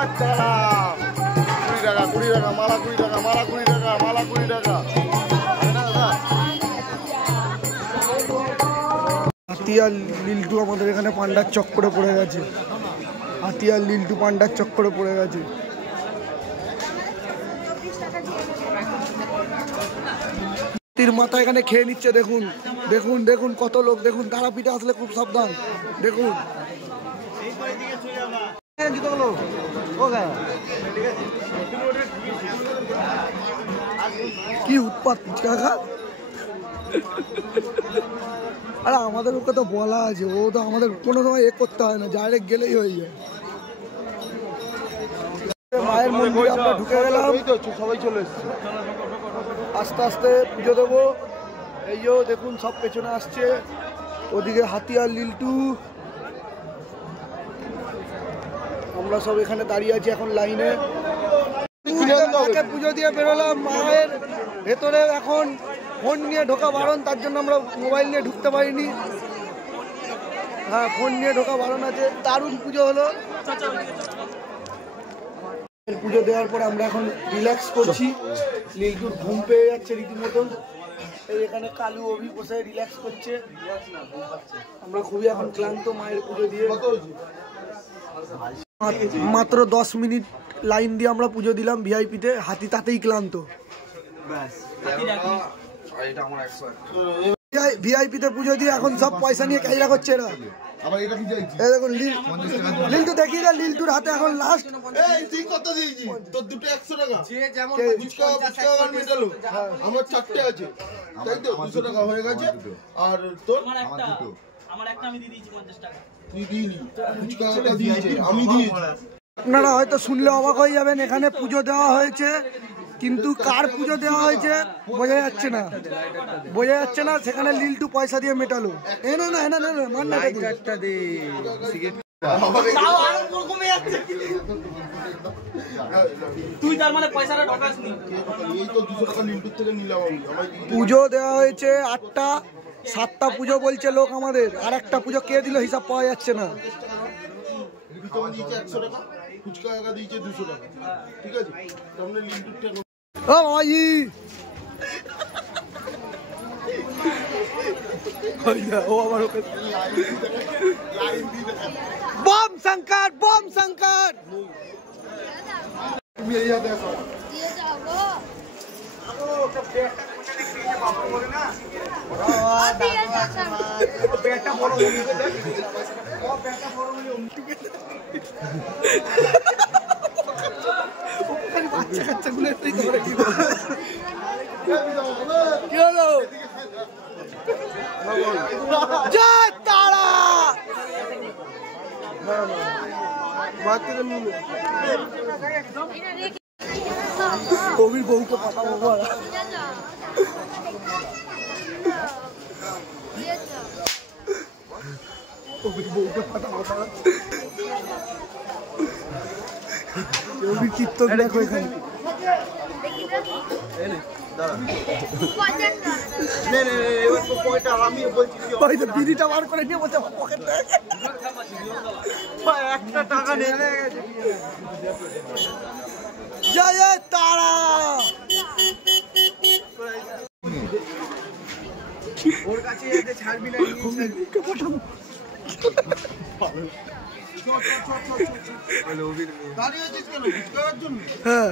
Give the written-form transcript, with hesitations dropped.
টাকা 20 টাকা মালা 20 টাকা মালা 20 টাকা মালা 20 টাকা। হাতিয়া লিল্টু আমাদের এখানে পান্ডার চক্করে পড়ে গেছে। হাতিয়া লিল্টু পান্ডার চক্করে পড়ে গেছে। মাথা এখানে খেয়ে নিচ্ছে। দেখুন দেখুন দেখুন কত লোক। দেখুন তারাপীঠে আসলে খুব সাবধান। দেখুন কি উৎপাত। আরে আমাদের ওকে তো বলা আছে, ও তো আমাদের কোনো সময় করতে হয় না, ডাইরেক্ট গেলেই হয়ে যায়। মায়ের মন্দিরে আমরা ঢুকে গেলাম, সবাই চলে এসছে। আস্তে আস্তে পুজো দেবো। এইও দেখুন সব পেছনে আসছে। ওদিকে হাতিয়া লিল্টু, আমরা সব এখানে দাঁড়িয়ে আছি এখন লাইনে। পুজো দিয়ে বেরোলাম। মায়ের ভেতরে এখন ফোন নিয়ে ঢোকা বারণ, তার জন্য আমরা মোবাইল নিয়ে ঢুকতে পারিনি। হ্যাঁ, ফোন নিয়ে ঢোকা বারণ আছে। দারুণ পুজো হলো। পুজো দেওয়ার পর আমরা এখন রিল্যাক্স করছি। লিল্টুর ঘুম পেয়ে যাচ্ছে রীতিমতন। এই এখানে কালু অভি বসে রিল্যাক্স করছে। আমরা খুবই এখন ক্লান্ত মায়ের পুজো দিয়ে। মাত্র 10 মিনিট লাইন দিয়ে আমরা পুজো দিলাম ভিআইপিতে। হাতি তাতেই ক্লান্ত। ভিআইপিতে পুজো দিয়ে এখন সব পয়সা নিয়ে কাইরা করছে এরা। দেখুন লিল্টু দেখি না, লিল্টুর হাতে এখন লাস্ট। তোর দুটো 100 টাকা আমার 4টে আছে, তাই তো 200 টাকা হয়ে গেছে। আর তোর আমার একটা আমি দিয়ে দিয়েছি 50 টাকা। তুই দিইনি, ফুচকা দিয়েছি আমি দিয়েছি। আপনারা হয়তো শুনলে অবাক হয়ে যাবেন, এখানে পুজো দেওয়া হয়েছে কিন্তু কার পুজো দেওয়া হয়েছে বোঝা যাচ্ছে না। বোঝা যাচ্ছে না। সেখানে লিল্টু পয়সা দিয়ে মেটালো। পুজো দেওয়া হয়েছে 8টা, 7টা পুজো বলছে লোক আমাদের। আর একটা পুজো কে দিল হিসাব পাওয়া যাচ্ছে না। ফুচকা দিয়েছে 200 টাকা, ঠিক আছে। সামনে লিল্টুর ও ভাই ও আমার ওকে বম শঙ্কর, বম শঙ্কর। মেরে যাতে আসো দিয়ে যাও গো। আগো ওটা পেটটা কুচে দিকে বাবা বলে না। দিয়ে যাও ও পেটটা বড় হয়ে গেছে। ও পেটটা বড় হয়ে উল্টে গেছে। বাচ্চা কাচ্চা গুলো তুই ধরে কি বল? কি হলো? জয় তারা। কবির বউকে পাঠাবো। কবির বউকে পাঠাবো। কবির চিত্ত দেখো এখানে। বিড়িটা বার করে নিয়ে বলছে পকেট একটা টাকা নেই। জয় তারা। ওর কাছে ছাড়বি না। হ্যাঁ